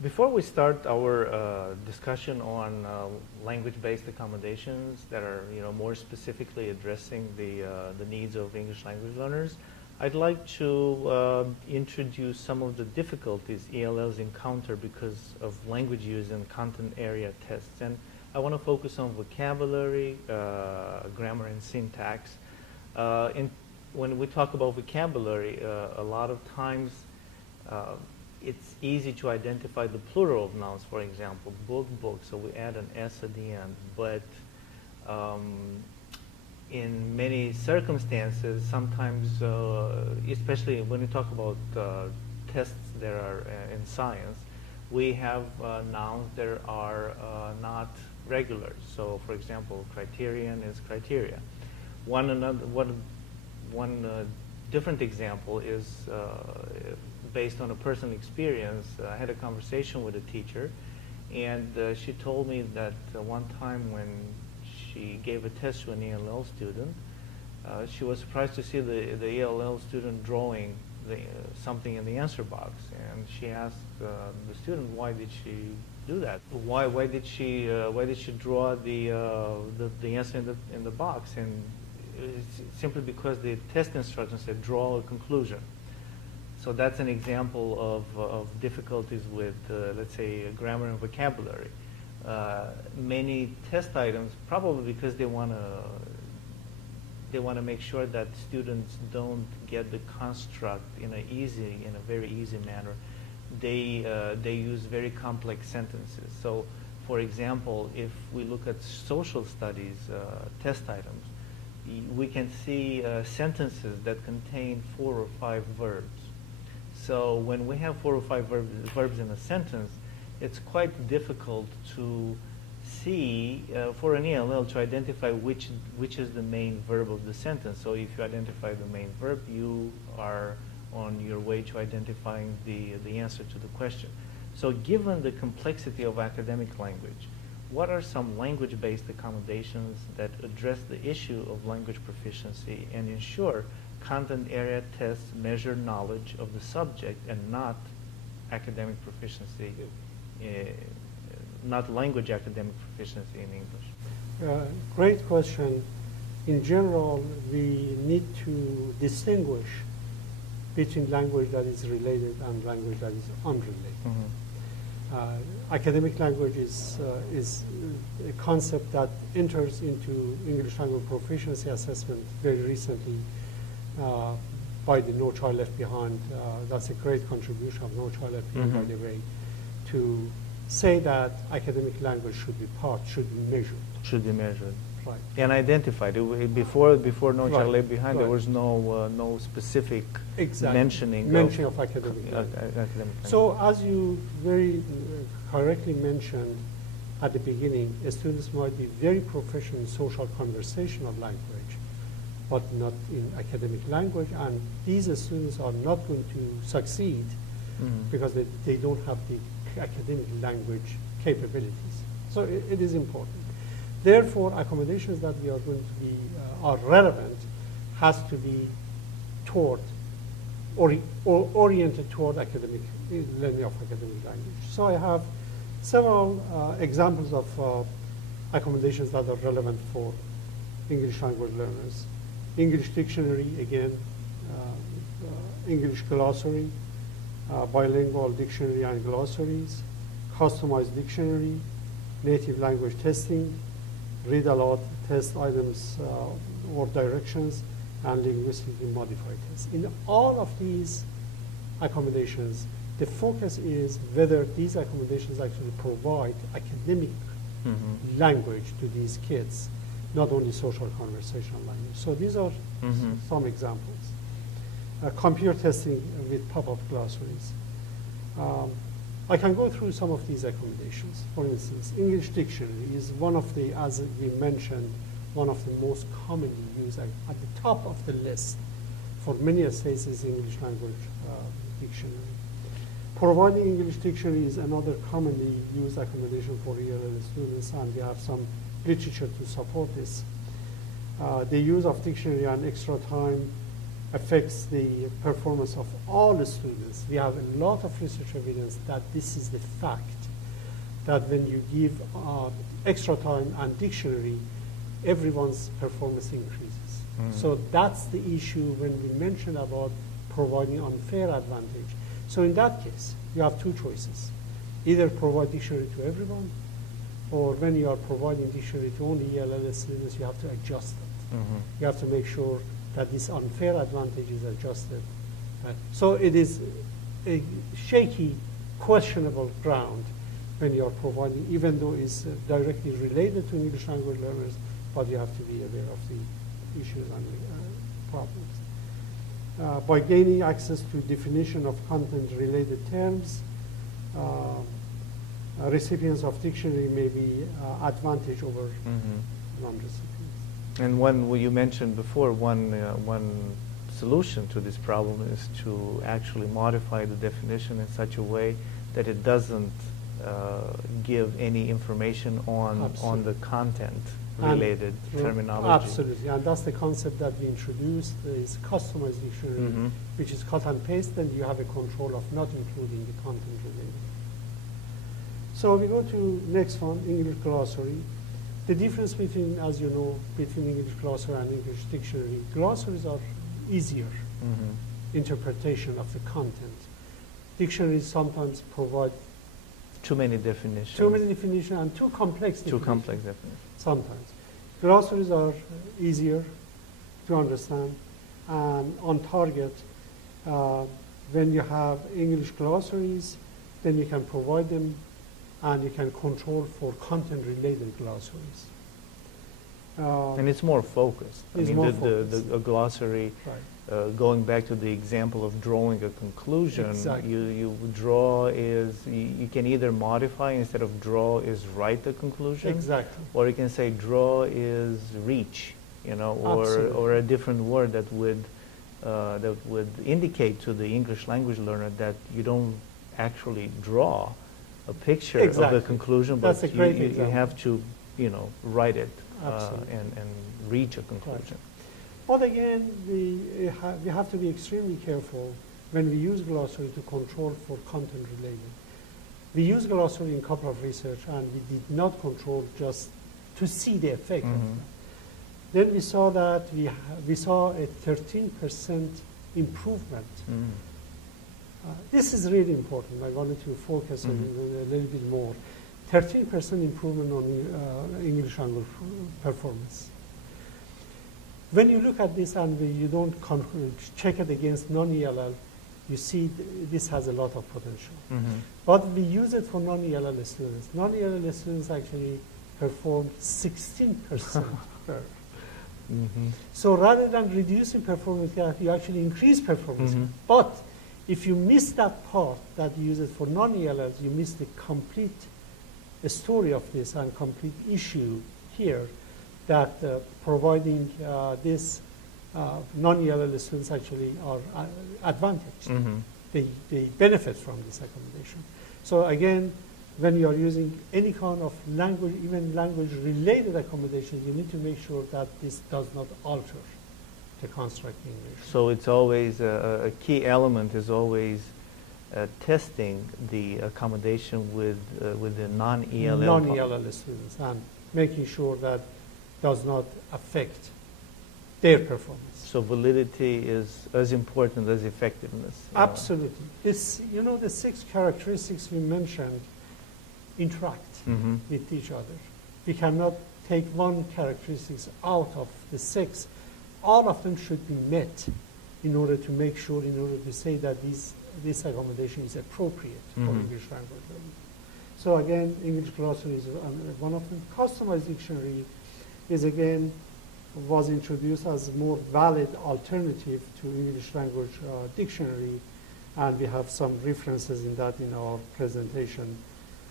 Before we start our discussion on language-based accommodations that are, more specifically addressing the needs of English language learners, I'd like to introduce some of the difficulties ELLs encounter because of language use and content area tests. And I want to focus on vocabulary, grammar, and syntax. When we talk about vocabulary, a lot of times it's easy to identify the plural of nouns, for example, book, so we add an S at the end. But in many circumstances, sometimes, especially when we talk about tests that are in science, we have nouns that are not regular. So, for example, criterion is criteria. One different example is based on a personal experience. I had a conversation with a teacher, and she told me that one time when she gave a test to an ELL student, she was surprised to see the ELL student drawing something in the answer box, and she asked the student, why did she do that? Why did she draw the answer in the box? And it's simply because the test instructions said draw a conclusion. So that's an example of difficulties with, let's say, grammar and vocabulary. Many test items, probably because they want to make sure that students don't get the construct in a very easy manner. They use very complex sentences. So, for example, if we look at social studies test items, we can see sentences that contain 4 or 5 verbs. So when we have 4 or 5 verbs in a sentence, it's quite difficult to see for an ELL to identify which is the main verb of the sentence. So if you identify the main verb, you are on your way to identifying the answer to the question. So given the complexity of academic language, what are some language-based accommodations that address the issue of language proficiency and ensure content area tests measure knowledge of the subject and not academic proficiency, not language academic proficiency in English? Great question. In general, we need to distinguish between language that is related and language that is unrelated. Mm-hmm. Academic language is a concept that enters into English language proficiency assessment very recently by the No Child Left Behind. That's a great contribution of No Child Left Behind, mm-hmm. by the way, to say that academic language should be measured. Should be measured. Right. And identified. Before No Child Left Behind, right. There was no specific exactly. mentioning of academic language. So as you very correctly mentioned at the beginning, students might be very proficient in social conversational language, but not in academic language, and these students are not going to succeed mm-hmm. because they don't have the academic language capabilities. So it is important. Therefore, accommodations that we are going to be are relevant has to be toward or oriented toward academic learning of academic language. So I have several examples of accommodations that are relevant for English language learners. English dictionary, again, English glossary, bilingual dictionary and glossaries, customized dictionary, native language testing, read aloud test items or directions, and linguistically modified tests. In all of these accommodations, the focus is whether these accommodations actually provide academic mm-hmm. language to these kids, not only social conversational language. So these are mm-hmm. some examples. Computer testing with pop-up glossaries. I can go through some of these accommodations. For instance, English dictionary is one of the, as we mentioned, one of the most commonly used, at the top of the list for many essays is English language dictionary. Providing English dictionary is another commonly used accommodation for ELL students, and we have some literature to support this. The use of dictionary and extra time affects the performance of all the students. We have a lot of research evidence that this is the fact, that when you give extra time and dictionary, everyone's performance increases. So that's the issue when we mention about providing unfair advantage. So in that case, you have two choices. Either provide dictionary to everyone, or when you are providing dictionary to only ELL students, you have to adjust it. You have to make sure that this unfair advantage is adjusted. So it is a shaky, questionable ground when you are providing, even though it's directly related to English language learners, but you have to be aware of the issues and problems. By gaining access to definition of content-related terms, recipients of dictionary may be advantage over non-recipients. And one, well, you mentioned before, one solution to this problem is to actually modify the definition in such a way that it doesn't give any information on the content-related terminology. Absolutely, and that's the concept that we introduced, is customized dictionary, which is cut and paste, and you have a control of not including the content-related. So we go to next one, English glossary. The difference between, as you know, between English glossary and English dictionary, glossaries are easier interpretation of the content. Dictionaries sometimes provide too many definitions. Too many definitions and too complex definitions. Too complex definitions. Sometimes. Glossaries are easier to understand and on target. When you have English glossaries, then you can provide them and you can control for content-related glossaries. And it's more focused. I mean, the glossary, going back to the example of drawing a conclusion, you draw is, you can either modify, instead of draw is write the conclusion. Or you can say draw is reach, you know, or a different word that would indicate to the English language learner that you don't actually draw a picture of the conclusion, but you have to, you know, write it and reach a conclusion. But again, we have to be extremely careful when we use glossary to control for content related. We use glossary in a couple of research, and we did not control just to see the effect of that. Then we saw that we saw a 13% improvement. This is really important. I wanted to focus on a little bit more. 13% improvement on English language performance. When you look at this and you don't check it against non-ELL, you see this has a lot of potential. But we use it for non-ELL students. Non-ELL students actually performed 16% better. So rather than reducing performance gap, you actually increase performance. But if you miss that part that you use it for non-ELLs, you miss the complete story of this and complete issue here, that providing this non-ELL students actually are advantaged. They benefit from this accommodation. So again, when you are using any kind of language, even language-related accommodation, you need to make sure that this does not alter the construct English. So it's always a key element is always testing the accommodation with the non-ELL students and making sure that does not affect their performance. So validity is as important as effectiveness. Absolutely. This, you know, the 6 characteristics we mentioned interact with each other. We cannot take one characteristic out of the 6. All of them should be met in order to make sure, in order to say that this accommodation is appropriate for English language learning. So again, English glossary is one of them. Customized dictionary is again was introduced as a more valid alternative to English language dictionary, and we have some references in that in our presentation.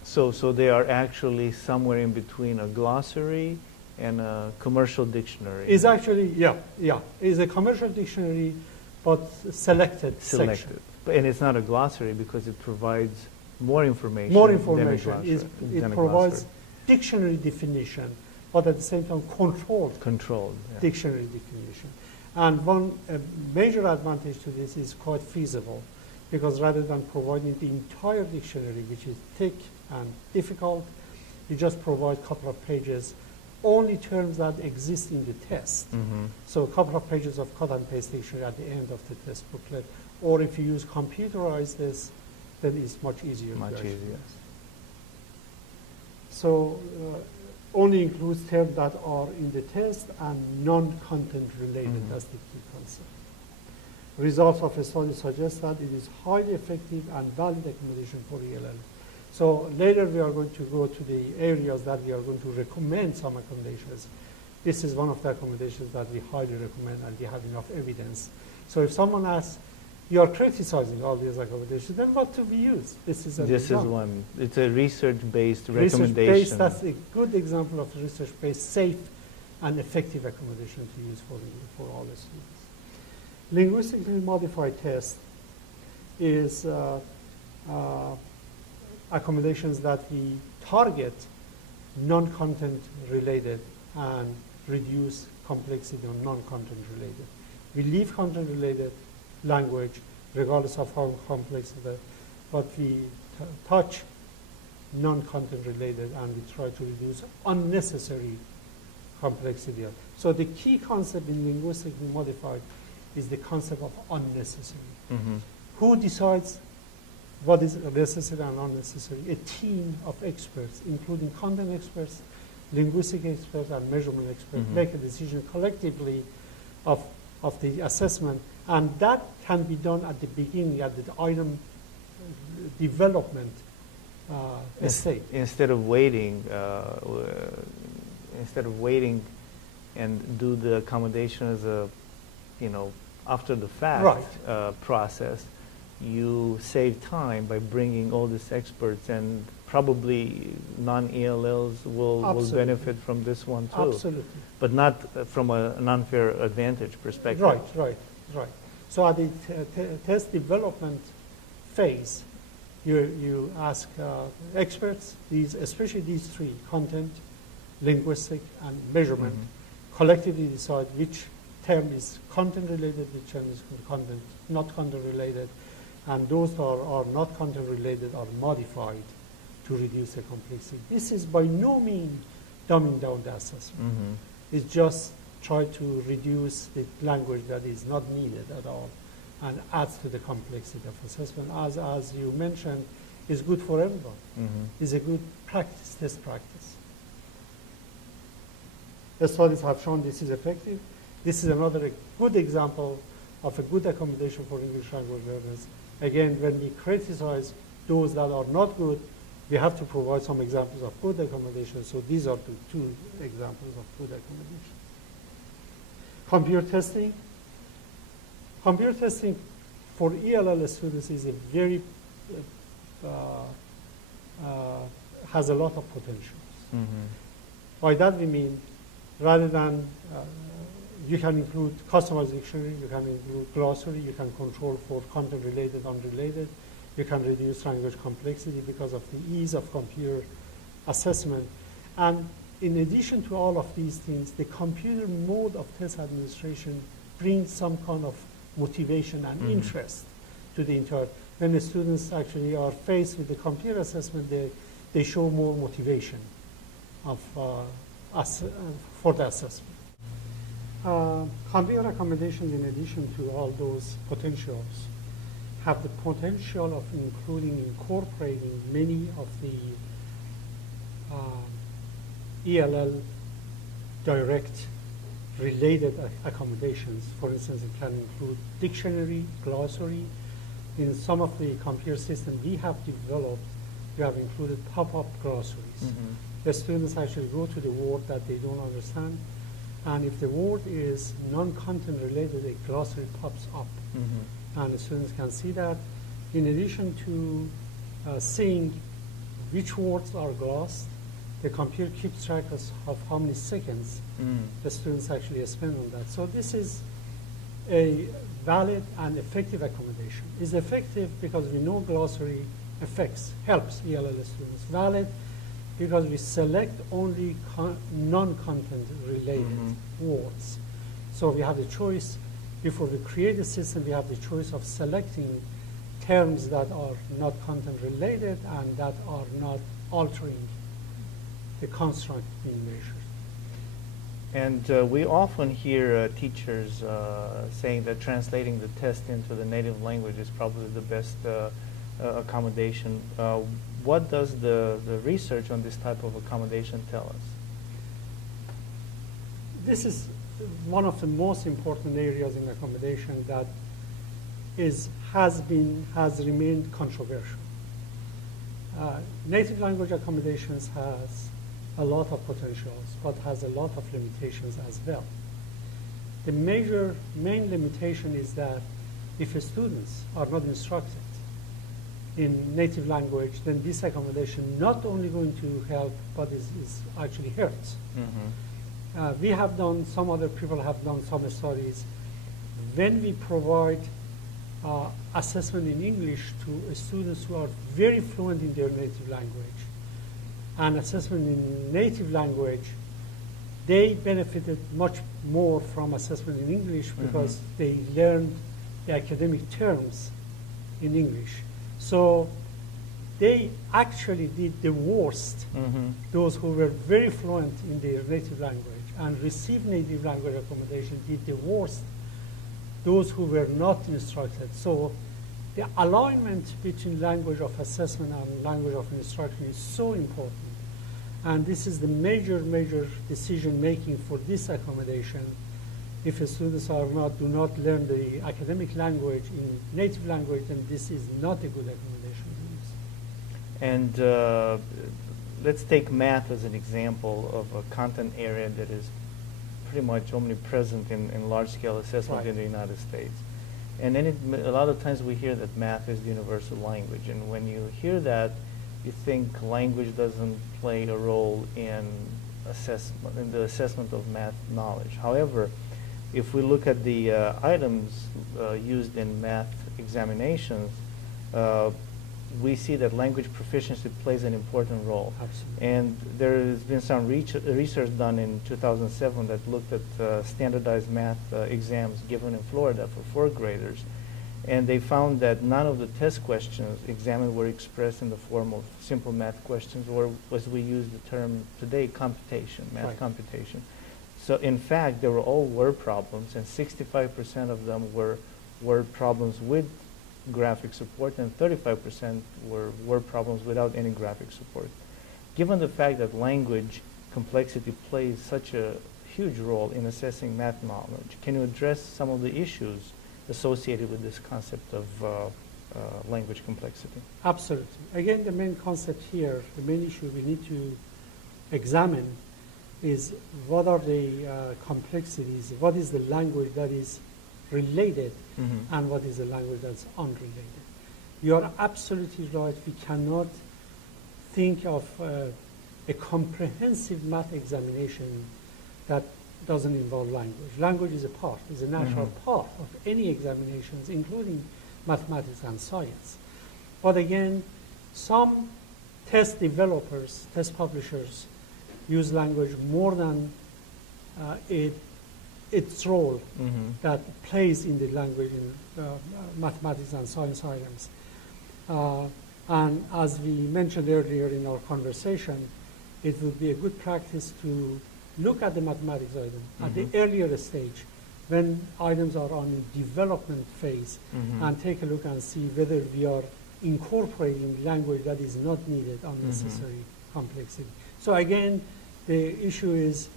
So they are actually somewhere in between a glossary and a commercial dictionary. Is actually, is a commercial dictionary, but selected. Section. And it's not a glossary because it provides more information. More information. It provides dictionary definition, but at the same time controlled yeah. dictionary definition. And one major advantage to this is quite feasible, because rather than providing the entire dictionary, which is thick and difficult, you just provide a couple of pages, only terms that exist in the test. So a couple of pages of cut and paste dictionary at the end of the test booklet. Or if you use computerized this, then it's much easier. Much easier. So only includes terms that are in the test and non-content related. That's the key concept. Results of a study suggest that it is highly effective and valid accommodation for ELL. So later we are going to go to the areas that we are going to recommend some accommodations. This is one of the accommodations that we highly recommend, and we have enough evidence. So if someone asks, you are criticizing all these accommodations, then what do we use? This is one. It's a research-based recommendation. Research-based, that's a good example of research-based, safe and effective accommodation to use for all the students. Linguistically modified test is accommodations that we target non-content related and reduce complexity on non-content related. We leave content related language regardless of how complex it is, but we touch non-content related and we try to reduce unnecessary complexity. So the key concept in linguistically modified is the concept of unnecessary. Who decides what is necessary and unnecessary? A team of experts, including content experts, linguistic experts, and measurement experts, make a decision collectively of the assessment, and that can be done at the beginning, at the item development stage. Instead of waiting and do the accommodation as a, after the fact process, you save time by bringing all these experts, and probably non-ELLs will benefit from this one too. Absolutely. But not from an unfair advantage perspective. Right. So at the test development phase, you ask experts, especially these three, content, linguistic, and measurement, collectively decide which term is content related, which term is content, not content related, and those that are not content related are modified to reduce the complexity. This is by no means dumbing down the assessment. It's just try to reduce the language that is not needed at all and adds to the complexity of assessment. As you mentioned, is good for everyone. It's a good practice, test practice. The studies have shown this is effective. This is another good example of a good accommodation for English language learners. Again, when we criticize those that are not good, we have to provide some examples of good accommodation. So these are the two examples of good accommodation. Computer testing. Computer testing for ELL students is a very, has a lot of potentials. By that we mean, rather than, you can include customized dictionary, you can include glossary, you can control for content related, unrelated, you can reduce language complexity because of the ease of computer assessment. And in addition to all of these things, the computer mode of test administration brings some kind of motivation and interest to the entire. When the students actually are faced with the computer assessment, they show more motivation of, for the assessment. Computer accommodations, in addition to all those potentials, have the potential of incorporating many of the ELL direct related accommodations. For instance, it can include dictionary, glossary. In some of the computer systems we have developed, we have included pop-up glossaries. The students actually go to the word that they don't understand, and if the word is non-content related, a glossary pops up. And the students can see that. In addition to seeing which words are glossed, the computer keeps track of how many seconds the students actually spend on that. So this is a valid and effective accommodation. It's effective because we know glossary helps ELL students. Valid because we select only non-content related words. So we have the choice before we create a system, we have the choice of selecting terms that are not content related and that are not altering the construct being measured. And we often hear teachers saying that translating the test into the native language is probably the best accommodation. What does the research on this type of accommodation tell us? This is one of the most important areas in accommodation that has remained controversial. Native language accommodations has a lot of potentials, but has a lot of limitations as well. The main limitation is that if students are not instructed in native language, then this accommodation not only going to help, but is actually hurts. Mm-hmm. We have done, some other people have done some studies. When we provide assessment in English to students who are very fluent in their native language, and assessment in native language, they benefited much more from assessment in English because mm-hmm. they learned the academic terms in English. So they actually did the worst, mm-hmm. those who were very fluent in their native language and received native language accommodation did the worst, those who were not instructed. So the alignment between language of assessment and language of instruction is so important. And this is the major decision making for this accommodation. If the students do not learn the academic language in native language, then this is not a good accommodation to use. And let's take math as an example of a content area that is pretty much omnipresent in large-scale assessment Right. in the United States. And then a lot of times we hear that math is the universal language. And when you hear that, you think language doesn't play a role in the assessment of math knowledge. However, if we look at the items used in math examinations, we see that language proficiency plays an important role. Absolutely. And there has been some research done in 2007 that looked at standardized math exams given in Florida for fourth graders. And they found that none of the test questions examined were expressed in the form of simple math questions, or as we use the term today, computation, math Right. computation. So in fact, they were all word problems, and 65% of them were word problems with graphic support, and 35% were word problems without any graphic support. Given the fact that language complexity plays such a huge role in assessing math knowledge, can you address some of the issues associated with this concept of language complexity? Absolutely. Again, the main concept here, the main issue we need to examine is what are the complexities, what is the language that is related Mm-hmm. and what is the language that's unrelated. You are absolutely right. We cannot think of a comprehensive math examination that doesn't involve language. Language is a part, is a natural Mm-hmm. part of any examinations, including mathematics and science. But again, some test developers, test publishers, use language more than its role Mm-hmm. that plays in the language in mathematics and science items. And as we mentioned earlier in our conversation, it would be a good practice to look at the mathematics item at the Mm-hmm. earlier stage when items are on the development phase, Mm-hmm. and take a look and see whether we are incorporating language that is not needed, unnecessary complexity. So again, the issue is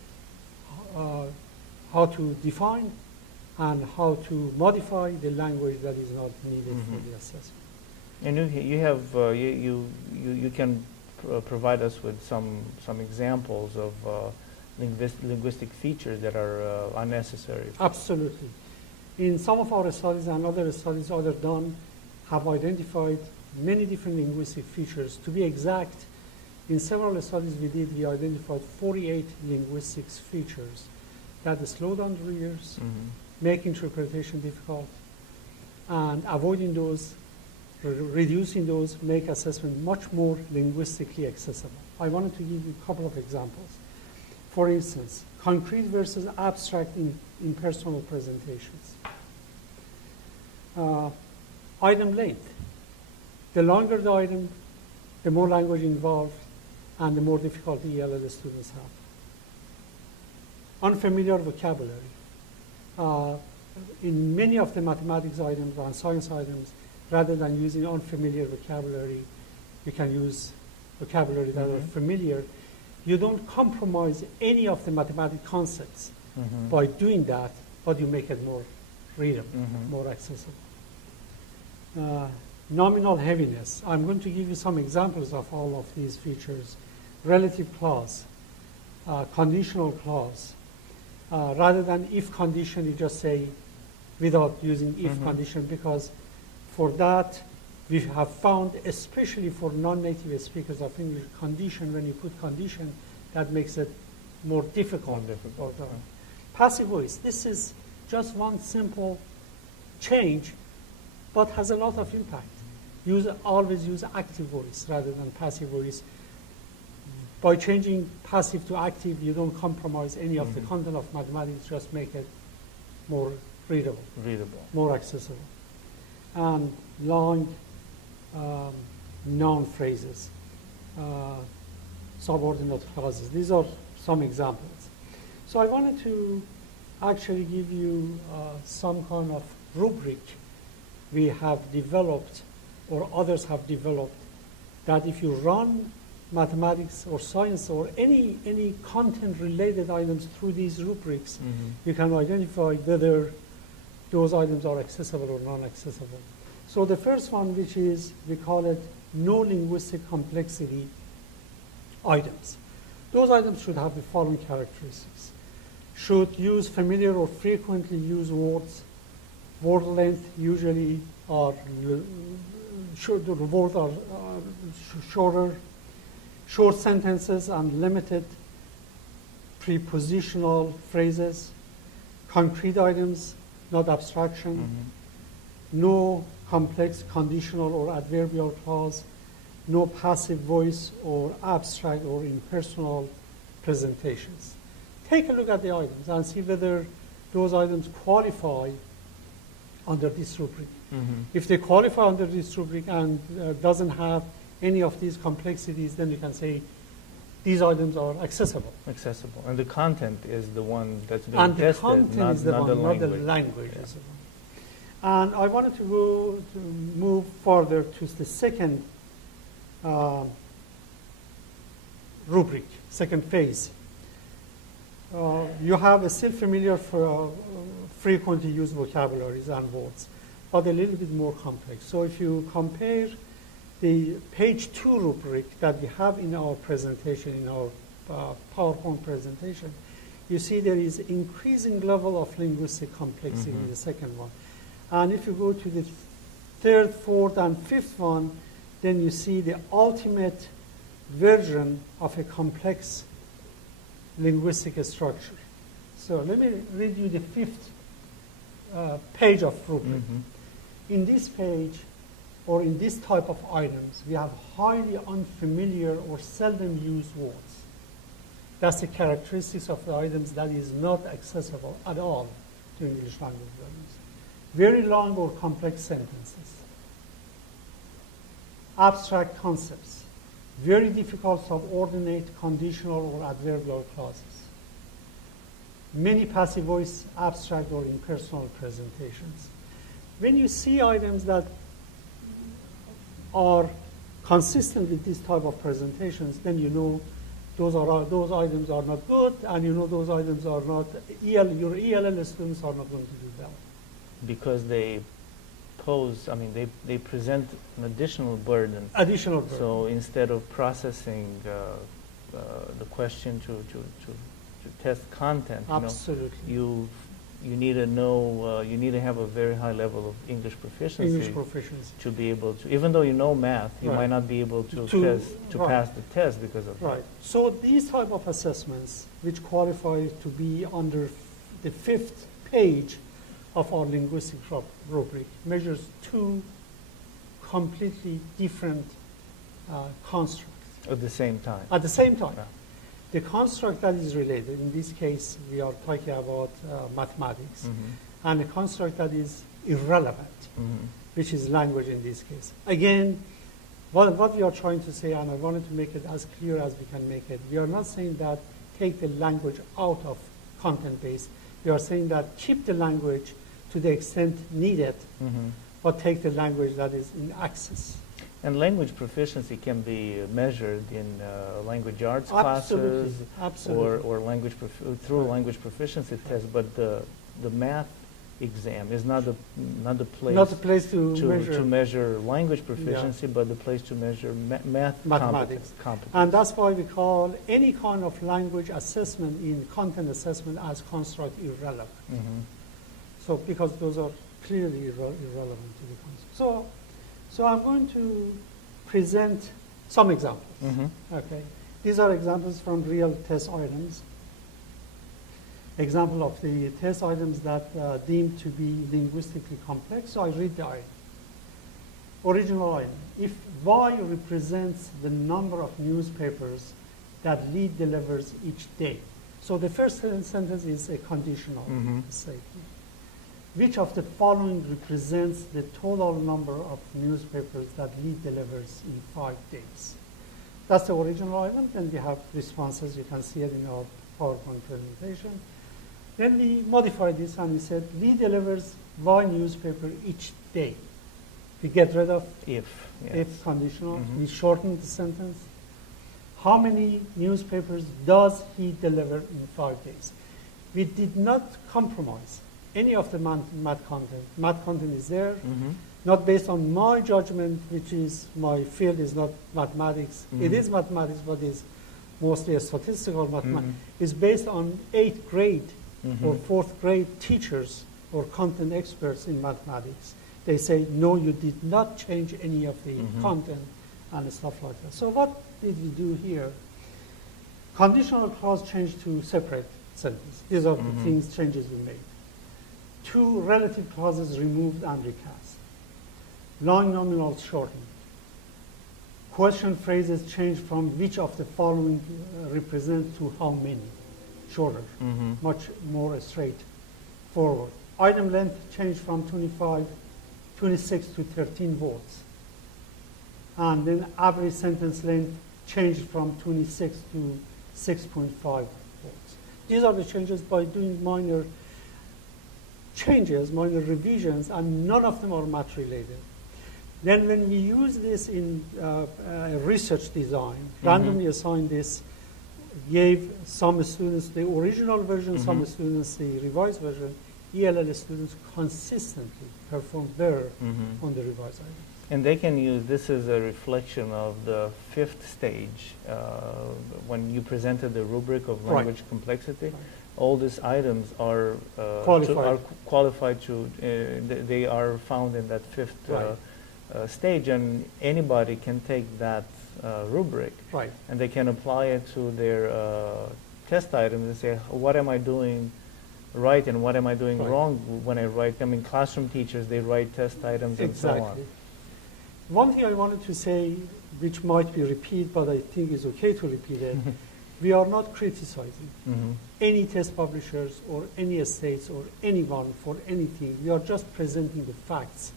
how to define and how to modify the language that is not needed for Mhm. the assessment. And you have you can provide us with some examples of linguistic features that are unnecessary. Absolutely. In some of our studies and other studies other done have identified many different linguistic features. To be exact, in several studies we did, we identified 48 linguistic features that slow down the readers, Mm-hmm. make interpretation difficult, and avoiding those, reducing those, make assessment much more linguistically accessible. I wanted to give you a couple of examples. For instance, concrete versus abstract in personal presentations. Item length. The longer the item, the more language involved, and the more difficulty ELL students have. Unfamiliar vocabulary. In many of the mathematics items and science items, rather than using unfamiliar vocabulary, you can use vocabulary that are familiar. You don't compromise any of the mathematical concepts by doing that, but you make it more readable, more accessible. Nominal heaviness. I'm going to give you some examples of all of these features. Relative clause, conditional clause. Rather than if condition, you just say without using if condition, because for that, we have found, especially for non-native speakers of English, condition, when you put condition, that makes it more difficult. Passive voice. This is just one simple change, but has a lot of impact. Always use active voice rather than passive voice. By changing passive to active, you don't compromise any of the content of mathematics, just make it more readable, more accessible. And long noun phrases, subordinate clauses. These are some examples. So I wanted to actually give you some kind of rubric we have developed or others have developed, that if you run mathematics or science or any content-related items through these rubrics, you can identify whether those items are accessible or non-accessible. So the first one, which is, we call it no linguistic complexity items. Those items should have the following characteristics. Should use familiar or frequently used words. Word length usually are the words are shorter. Short sentences and limited prepositional phrases. Concrete items, not abstraction. No complex conditional or adverbial clause. No passive voice or abstract or impersonal presentations. Take a look at the items and see whether those items qualify under this rubric. If they qualify under this rubric and doesn't have any of these complexities, then you can say these items are accessible. And the content is the one that's being tested, and the content is the one, not the language. Yeah. Is the one. And I wanted to move further to the second rubric, second phase. You have a still familiar for frequently used vocabularies and words, but a little bit more complex. So if you compare the page 2 rubric that we have in our presentation, in our PowerPoint presentation, you see there is increasing level of linguistic complexity in the second one. And if you go to the third, fourth, and fifth one, then you see the ultimate version of a complex linguistic structure. So let me read you the fifth page of rubric. In this page, or in this type of items, we have highly unfamiliar or seldom used words. That's the characteristics of the items that is not accessible at all to English language learners. Very long or complex sentences. Abstract concepts. Very difficult subordinate, conditional, or adverbial clauses. Many passive voice, abstract, or impersonal presentations. When you see items that are consistent with this type of presentations, then you know those items are not good, and you know those items are not, your ELL students are not going to do well. Because they pose, they present an additional burden. So instead of processing the question to test content, absolutely, you need to know, you need to have a very high level of English proficiency to be able to, even though you know math, you might not be able to pass the test because of that. So these type of assessments, which qualify to be under the fifth page of our linguistic rubric, measures two completely different constructs. At the same time. At the same time. Yeah. The construct that is related, in this case, we are talking about mathematics, and the construct that is irrelevant, which is language in this case. Again, what we are trying to say, and I wanted to make it as clear as we can make it, we are not saying that take the language out of content base. We are saying that keep the language to the extent needed, but take the language that is in access. And language proficiency can be measured in language arts Absolutely. classes, Absolutely. or language through a language proficiency test. But the math exam is not the place to measure language proficiency, but the place to measure mathematics competence. And that's why we call any kind of language assessment in content assessment as construct irrelevant. So because those are clearly irrelevant to the concept. So I'm going to present some examples. Okay, these are examples from real test items. Example of the test items that deemed to be linguistically complex. So I read the item. Original item. If Y represents the number of newspapers that lead delivers each day. So the first sentence is a conditional statement. Which of the following represents the total number of newspapers that lead delivers in 5 days? That's the original item. Then we have responses. You can see it in our PowerPoint presentation. Then we modified this and we said lead delivers Y newspaper each day. We get rid of if conditional. We shortened the sentence. How many newspapers does he deliver in 5 days? We did not compromise any of the math content. Math content is there, not based on my judgment, which is my field is not mathematics. It is mathematics, but it's mostly a statistical mathematics. It's based on 8th grade or 4th grade teachers or content experts in mathematics. They say, no, you did not change any of the content and stuff like that. So what did we do here? Conditional clause changed to separate sentence. These are the changes we made. 2 relative clauses removed and recast. Long nominals shortened. Question phrases changed from which of the following represent to how many. Shorter, much more straightforward. Item length changed from 26 to 13 words. And then average sentence length changed from 26 to 6.5 words. These are the changes by doing minor changes, minor revisions, and none of them are math related. Then when we use this in research design, randomly assign this, gave some students the original version, some students the revised version, ELL students consistently performed better on the revised items. And they can use this as a reflection of the 5th stage when you presented the rubric of language complexity. Right. All these items are qualified to, they are found in that 5th stage, and anybody can take that rubric and they can apply it to their test items and say, what am I doing right and what am I doing wrong when I write them? In classroom teachers, they write test items and so on. One thing I wanted to say, which might be repeated, but I think is okay to repeat it, we are not criticizing any test publishers or any estates or anyone for anything. We are just presenting the facts,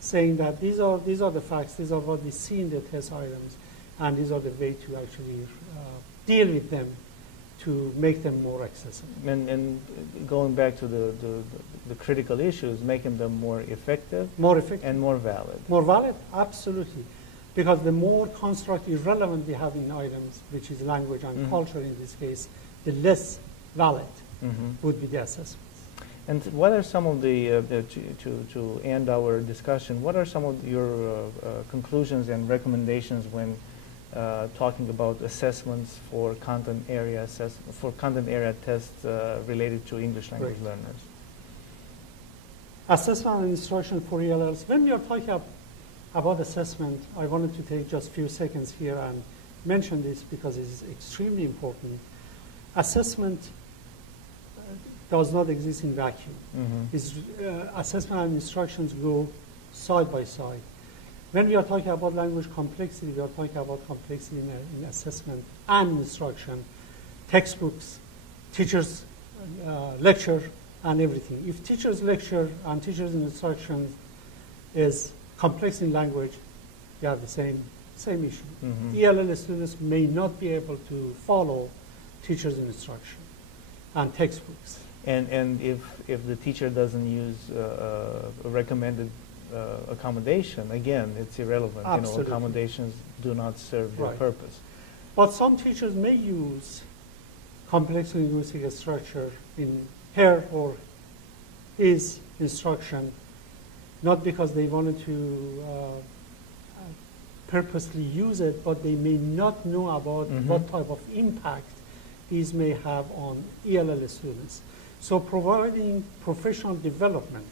saying that these are the facts, these are what we see in the test items, and these are the way to actually deal with them to make them more accessible. And going back to the critical issues, making them more effective and more valid. More valid, absolutely. Because the more construct irrelevant we have in items, which is language and culture in this case, the less valid would be the assessments. And what are some of the, to end our discussion, what are some of your conclusions and recommendations when talking about assessments for content area tests related to English language learners? Assessment and instruction for ELLs. When we are talking about assessment, I wanted to take just a few seconds here and mention this because it is extremely important. Assessment does not exist in vacuum. Assessment and instructions go side by side. When we are talking about language complexity, we are talking about complexity in assessment and instruction. Textbooks, teachers' lecture, and everything. If teacher's lecture and teacher's instruction is complex in language, you have the same issue. ELL students may not be able to follow teacher's instruction and textbooks. And if the teacher doesn't use a recommended accommodation, again, it's irrelevant. Absolutely. Accommodations do not serve their purpose. But some teachers may use complex linguistic structure in her or his instruction, not because they wanted to purposely use it, but they may not know about what type of impact these may have on ELL students. So providing professional development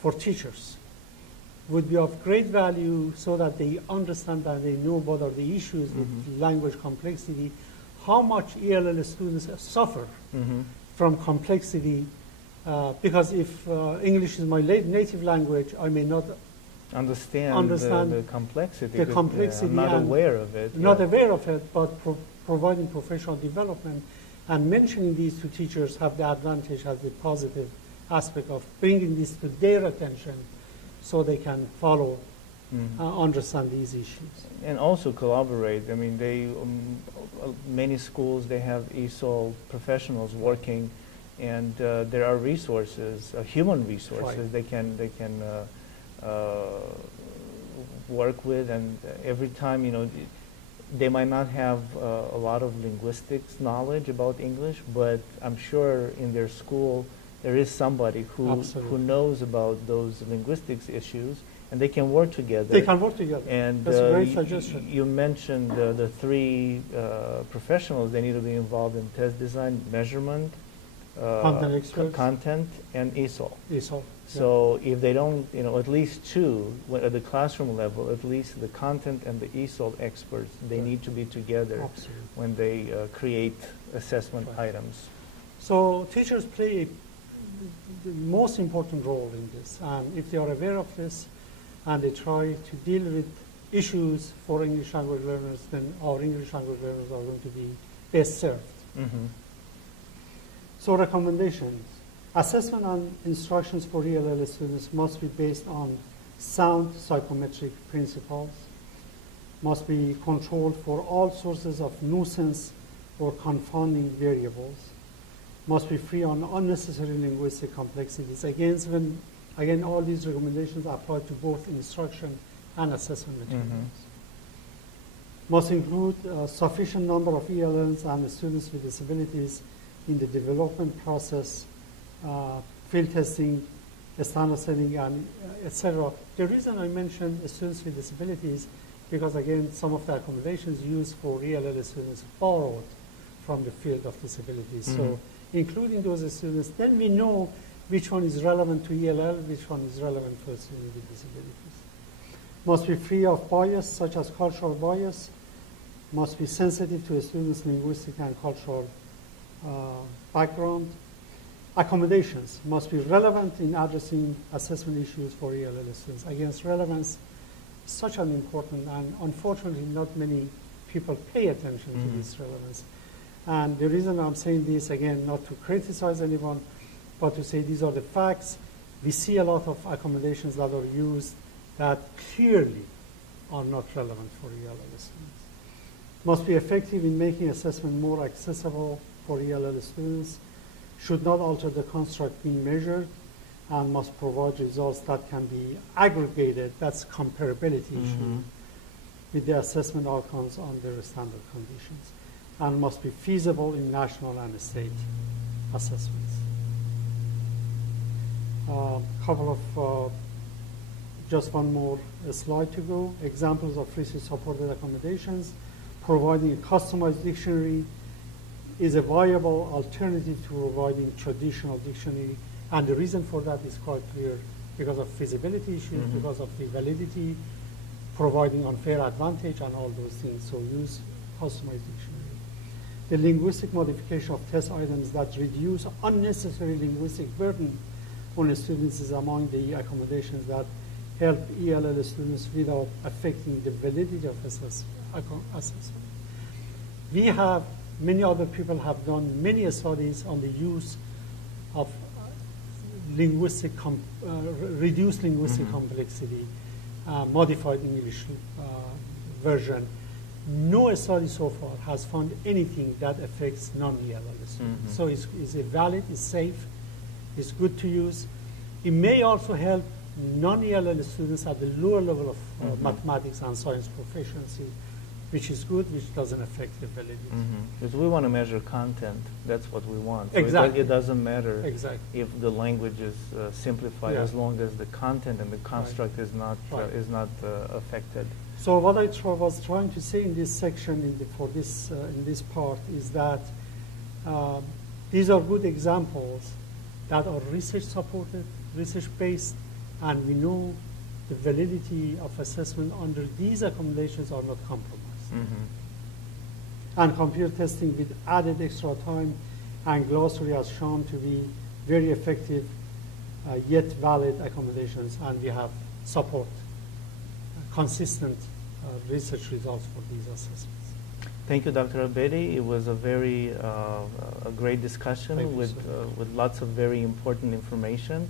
for teachers would be of great value so that they understand and they know what are the issues with language complexity, how much ELL students suffer from complexity, because if English is my native language, I may not understand the complexity. I'm not aware of it. Not aware of it, but providing professional development and mentioning these to teachers have the advantage, has the positive aspect of bringing this to their attention so they can follow, understand these issues. And also collaborate. I mean, many schools, they have ESOL professionals working, and there are resources, human resources they can work with, and every time, they might not have a lot of linguistics knowledge about English, but I'm sure in their school there is somebody who knows about those linguistics issues, and they can work together. They can work together. And that's a great suggestion. You mentioned the three professionals. They need to be involved in test design, measurement, content, and ESOL. ESOL. So if they don't, at least two at the classroom level, at least the content and the ESOL experts, they need to be together when they create assessment items. So teachers play the most important role in this, and if they are aware of this and they try to deal with issues for English language learners, then our English language learners are going to be best served. So recommendations. Assessment and instructions for ELL students must be based on sound psychometric principles, must be controlled for all sources of nuisance or confounding variables, must be free on unnecessary linguistic complexities. Again, all these recommendations apply to both instruction and assessment materials. Must include a sufficient number of ELLs and students with disabilities in the development process, field testing, standard setting, and etc. The reason I mentioned students with disabilities because, again, some of the accommodations used for ELL students borrowed from the field of disabilities. So including those students, then we know which one is relevant to ELL, which one is relevant for students with disabilities. Must be free of bias, such as cultural bias, must be sensitive to a student's linguistic and cultural background. Accommodations must be relevant in addressing assessment issues for ELL students. Again, relevance is such an important, and unfortunately not many people pay attention to this relevance. And the reason I'm saying this, again, not to criticize anyone, but to say these are the facts. We see a lot of accommodations that are used that clearly are not relevant for ELL students. Must be effective in making assessment more accessible for ELL students, should not alter the construct being measured, and must provide results that can be aggregated, that's comparability issue, with the assessment outcomes under standard conditions, and must be feasible in national and state assessments. Couple of, just one more slide to go. Examples of research-supported accommodations. Providing a customized dictionary is a viable alternative to providing traditional dictionary, and the reason for that is quite clear, because of feasibility issues, because of the validity, providing unfair advantage, and all those things. So use customized dictionary. The linguistic modification of test items that reduce unnecessary linguistic burden on students is among the accommodations that help ELL students without affecting the validity of assessment. We have, many other people have done many studies on the use of reduced linguistic complexity, modified English version. No study so far has found anything that affects non-ELL students. So it's a valid, it's safe, it's good to use. It may also help non-ELL students at the lower level of mathematics and science proficiency, which is good, which doesn't affect the validity. Because we want to measure content. That's what we want. So Exactly. it doesn't matter Exactly. if the language is simplified, Yeah. as long as the content and the construct is not Right. affected. So what I was trying to say in this section, in this part, is that these are good examples that are research supported, research based, and we know the validity of assessment under these accommodations are not compromised. And computer testing with added extra time and glossary has shown to be very effective, yet valid accommodations, and we have support, consistent research results for these assessments. Thank you, Dr. Abedi. It was a very a great discussion Thank you, with sir. with lots of very important information,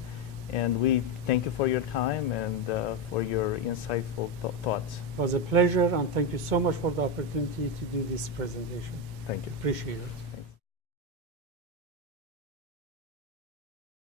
and we thank you for your time and for your insightful thoughts. It was a pleasure, and thank you so much for the opportunity to do this presentation. Thank you. Appreciate it.